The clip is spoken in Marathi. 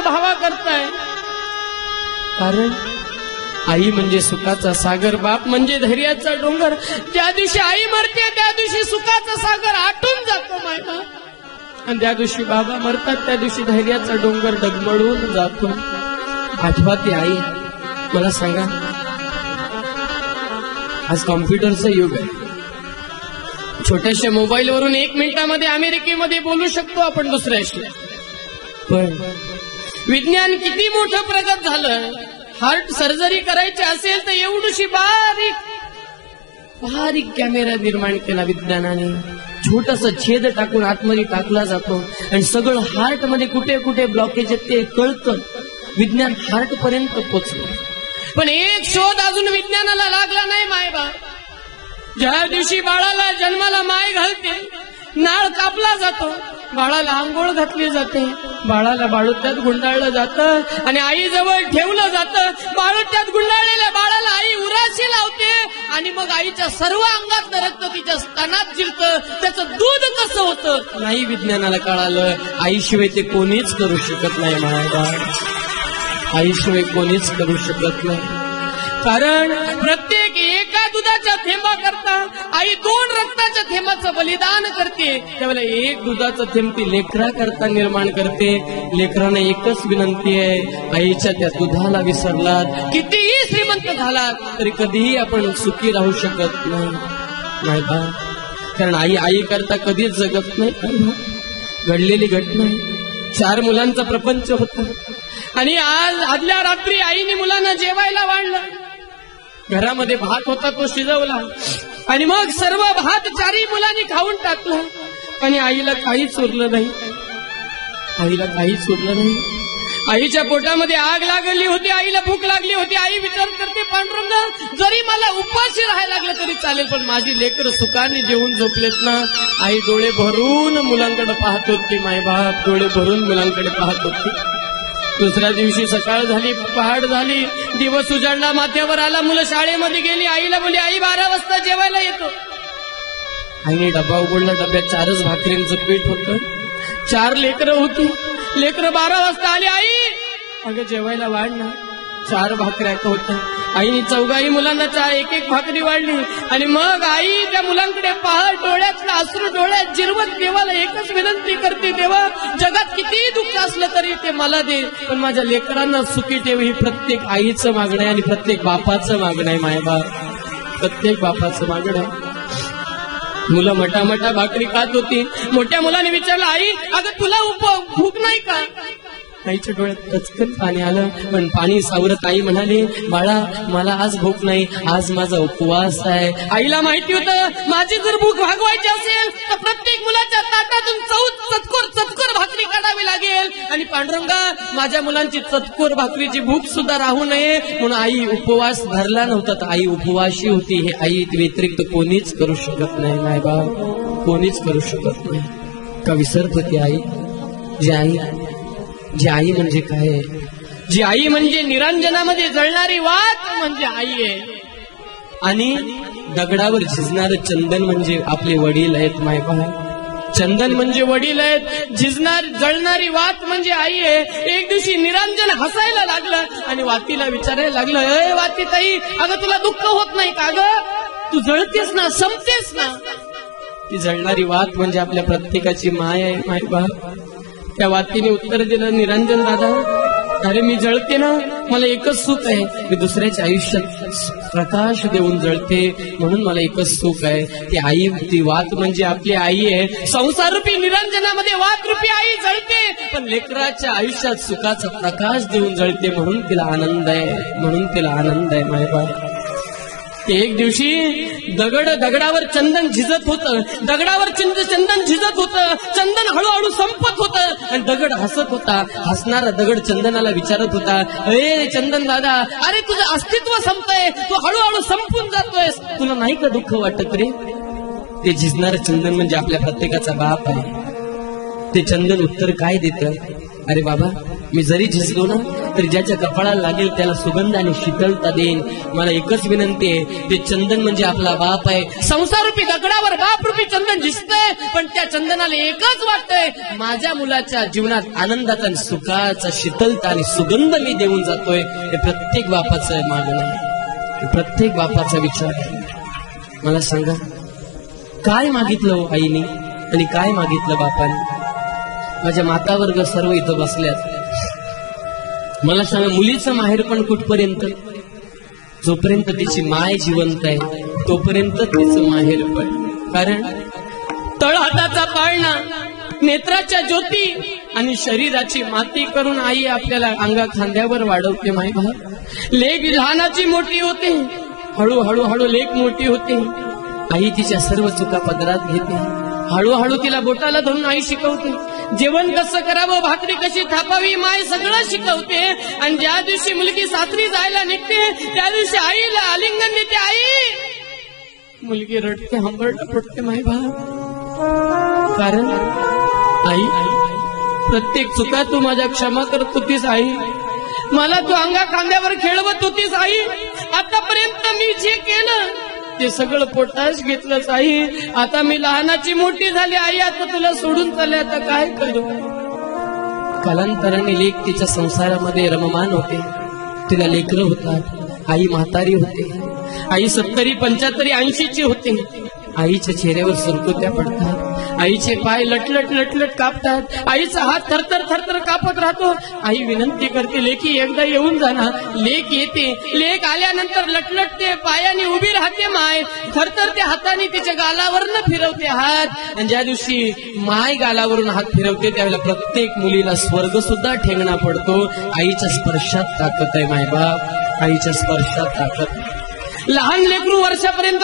भावा करताय, कारण आई म्हणजे सुखाचा सागर, बाप म्हणजे धैर्याचा डोंगर. ज्या दिवशी आई मरते त्या दिवशी सुखाचा सागर आटून जातो मायबा, आणि ज्या दिवशी बाबा मरतात त्या दिवशी धैर्याचा डोंगर डगमळून जातो. आठवा ती आई. मला सांगा, आज कॉम्प्युटरचं युग आहे. छोट्याशा मोबाईलवरून 1 मिनिटामध्ये अमेरिकेमध्ये बोलू शकतो आपण दुसऱ्याशी. पण विज्ञान किती मोठं प्रगत झालं. हार्ट सर्जरी करायची असेल तर एवढीशी बारीक बारीक कॅमेरा निर्माण केला विज्ञानाने. छोटासा छेद टाकून आतमध्ये टाकला जातो आणि सगळं हार्ट मध्ये कुठे कुठे ब्लॉकेज आहे ते कळतं. विज्ञान हार्ट पर्यंत पोचलं. पण एक शोध अजून विज्ञानाला लागला नाही मायबा. ज्या दिवशी बाळाला जन्माला माय घालते, नाळ कापला जातो, बाळाला आंघोळ घातली जाते, बाळाला बाळुत्यात गुंडाळलं जातं आणि आई जवळ ठेवलं जातं. बाळुत्यात गुंडाळलेल्या बाळाला आई उराशी लावते आणि मग आईच्या सर्व अंगात रक्त तिच्या स्तनात जिरतं. त्याचं दूध कसं होतं नाही विज्ञानाला कळालं. आईशिवाय ते कोणीच करू शकत नाही महाराजा, आईशिवाय कोणीच करू शकत नाही. कारण प्रत्येक एका दुधाच्या थेंबा करता आई 2 रक्ताच्या थेंबाचं बलिदान करते. त्यावेळेला 1 दुधाचं थेंब ती लेकरा करता निर्माण करते. लेकरांना एकच विनंती आहे, आईच्या त्या दुधाला विसरलात, कितीही श्रीमंत झालात तरी कधीही आपण सुखी राहू शकत नाही बा. कारण आई करता कधीच जगत नाही. घडलेली घटना 4 मुलांचा प्रपंच होता आणि आज आदल्या रात्री आईने मुलांना जेवायला वाढलं. घरामध्ये भात होता तो शिजवला आणि मग सर्व भात 4ही मुलांनी खाऊन टाकला आणि आईला काहीच उरलं नाही. आईला काहीच उरलं नाही. आईच्या पोटामध्ये आग लागली होती, आईला भूक लागली होती. आई विचार करते, पांडुरंगा जरी मला उपाशी राहायला लागलं तरी चालेल, पण माझी लेकरं सुखाने जेवून झोपलेत ना. आई डोळे भरून मुलांकडे पाहत होती, मायबाप डोळे भरून मुलांकडे पाहत होती. दुसऱ्या दिवशी सकाळ झाली, पहाट झाली, दिवस उजाडला, माथ्यावर आला, मुलं शाळेमध्ये गेली. आईला बोलली, आई 12 वाजता जेवायला येतो. आईने डबा उघडला, डब्यात 4च भाकरींचं पीठ होतं, 4 लेकरं होती. लेकरं 12 वाजता आली, आई अगं जेवायला वाढ ना. 4 भाकऱ्या होत्या. आईने 4ही मुलांना 1-1 भाकरी वाढली आणि मग आई त्या मुलांकडे पाहत डोळ्यातलं अश्रू डोळ्यात जिरवत देवाला एकच विनंती करते, देवा जगात कितीही दुःख असलं तरी ते मला दे, पण माझ्या लेकरांना सुखी ठेव. ही प्रत्येक आईचं मागणं आहे आणि प्रत्येक बापाचं मागणं आहे मायबाप, प्रत्येक बापाचं मागणं आहे. मुलं मटामटा भाकरी खात होती. मोठ्या मुलाने विचारलं, आई अगं तुला भूक नाही का? आईच्या डोळ्यात कचकन पाणी आलं, पण पाणी सावरत आई म्हणाली, बाळा मला आज भूक नाही, आज माझा उपवास आहे. आईला माहिती होतं माझी जर भूक भागवायची असेल तर प्रत्येक मुलाच्या ताटातून चतकोर भाकरी काढावी लागेल आणि पांडुरंगा माझ्या मुलांची चतकोर भाकरीची भूक सुद्धा राहू नये म्हणून आई उपवास धरला नव्हता, तर आई उपवाशी होती. हे आई व्यतिरिक्त कोणीच करू शकत नाही मायबाप, कोणीच करू शकत नाही. का विसरत होती आई? जी आई म्हणजे काय? जी आई म्हणजे निरांजनामध्ये जळणारी वात म्हणजे आई आहे आणि दगडावर झिजणारं चंदन म्हणजे आपले वडील आहेत मायबा. चंदन म्हणजे वडील आहेत, जळणारी वात म्हणजे आई आहे. एक दिवशी निरांजन हसायला लागलं आणि वातीला विचारायला लागलं, अय वाती ताई अगं तुला दुःख होत नाही का गं? तू जळतेस ना, संपतेस ना. ती जळणारी वात म्हणजे आपल्या प्रत्येकाची माय आहे मायबा. त्या वातीने उत्तर दिलं, निरंजन दादा अरे मी जळते ना, मला एकच सुख आहे, मी दुसऱ्याच्या आयुष्यात प्रकाश देऊन जळते म्हणून मला एकच सुख आहे. ती आई, ती वात म्हणजे आपली आई आहे. संसार रूपी निरंजनामध्ये वात रूपी आई जळते, पण लेकराच्या आयुष्यात सुखाचा प्रकाश देऊन जळते म्हणून तिला आनंद आहे, म्हणून तिला आनंद आहे मायबा. एक दिवशी दगडावर चंदन झिजत होतं, दगडावर चंदन झिजत होतं, चंदन हळूहळू संपत होतं आणि दगड हसत होता. हसणारा दगड चंदनाला विचारत होता, अरे चंदन दादा अरे तुझं अस्तित्व संपतंय, तू हळूहळू संपून जातोय, तुला नाही का दुःख वाटत रे? ते झिजणारं चंदन म्हणजे आपल्या प्रत्येकाचा बाप आहे. ते चंदन उत्तर काय देतं? अरे बाबा, मी जरी झिजलो ना तरी ज्याच्या कपाळाला लागेल त्याला सुगंध आणि शीतलता देईन. मला एकच विनंती आहे, ते चंदन म्हणजे आपला बाप आहे. संसारूपी दगडावर बाप रूपी चंदन दिसतंय, पण त्या चंदनाला एकच वाटतंय, माझ्या मुलाच्या जीवनात आनंदाचा आणि सुखाचा शीतलता आणि सुगंध मी देऊन जातोय. हे प्रत्येक बापाचं मागणं आहे, प्रत्येक बापाचा विचार आहे. मला सांगा, काय मागितलं आईने आणि काय मागितलं बापाने? माझ्या मातावर्ग सर्व इथं बसल्यात. मला सांगा, मुलीचं माहेर पण कुठपर्यंत? जोपर्यंत तिची माय जिवंत आहे तोपर्यंत तिचं माहेर पण. कारण तळहाताचा पाळणा, नेत्राच्या ज्योती आणि शरीराची माती करून आई आपल्याला अंगा खांद्यावर वाढवते. माय भाव, लेक लहानाची मोठी होते, हळूहळू हळू लेक मोठी होते. आई तिच्या सर्व चुका पदरात घेते. हळूहळू तिला बोटाला धरून आई शिकवते. जेवण कसं करावं, भाकरी कशी थापावी, माय सगळं शिकवते. आणि ज्या दिवशी मुलगी सासरी जायला निघते त्या दिवशी आईला आलिंगन देते. आई, मुलगी रडते, हंबरट पडते. माय भाव, कारण आई, प्रत्येक चुका तू माझ्या क्षमा करत होतीस आई. मला तू अंगा खांद्यावर खेळवत होतीस आई. आतापर्यंत मी जे केलं ते सगळं पोटाश घेतलंच आई. आता मी लहानाची मोठी झाली आई, आता तुला सोडून चालले, आता काय करू? कालांतराने लेक तिच्या संसारामध्ये रममान होते. तिला लेकरं होतात. आई म्हातारी होते. आई 70, 75, 80ची होते. आईच्या चेहऱ्यावर सुरकुत्या पडतात. आईचे पाय लटलट लटलट कापतात. आईचा हात थरथर थरथर कापत राहतो. आई विनंती करते, लेकी एकदा येऊन जाणार. लेक येते. लेक आल्यानंतर लटलटते, पायाने उभी राहते. माय थरथर त्या हाताने तिच्या गालावरनं फिरवते हात. आणि ज्या दिवशी माय गालावरून हात फिरवते त्यावेळेला प्रत्येक मुलीला स्वर्ग सुद्धा ठेंगणा पडतो. आईच्या स्पर्शात ताकद आहे माय बाप, आईच्या स्पर्शात ताकद. लहान लेकरू वर्षापर्यंत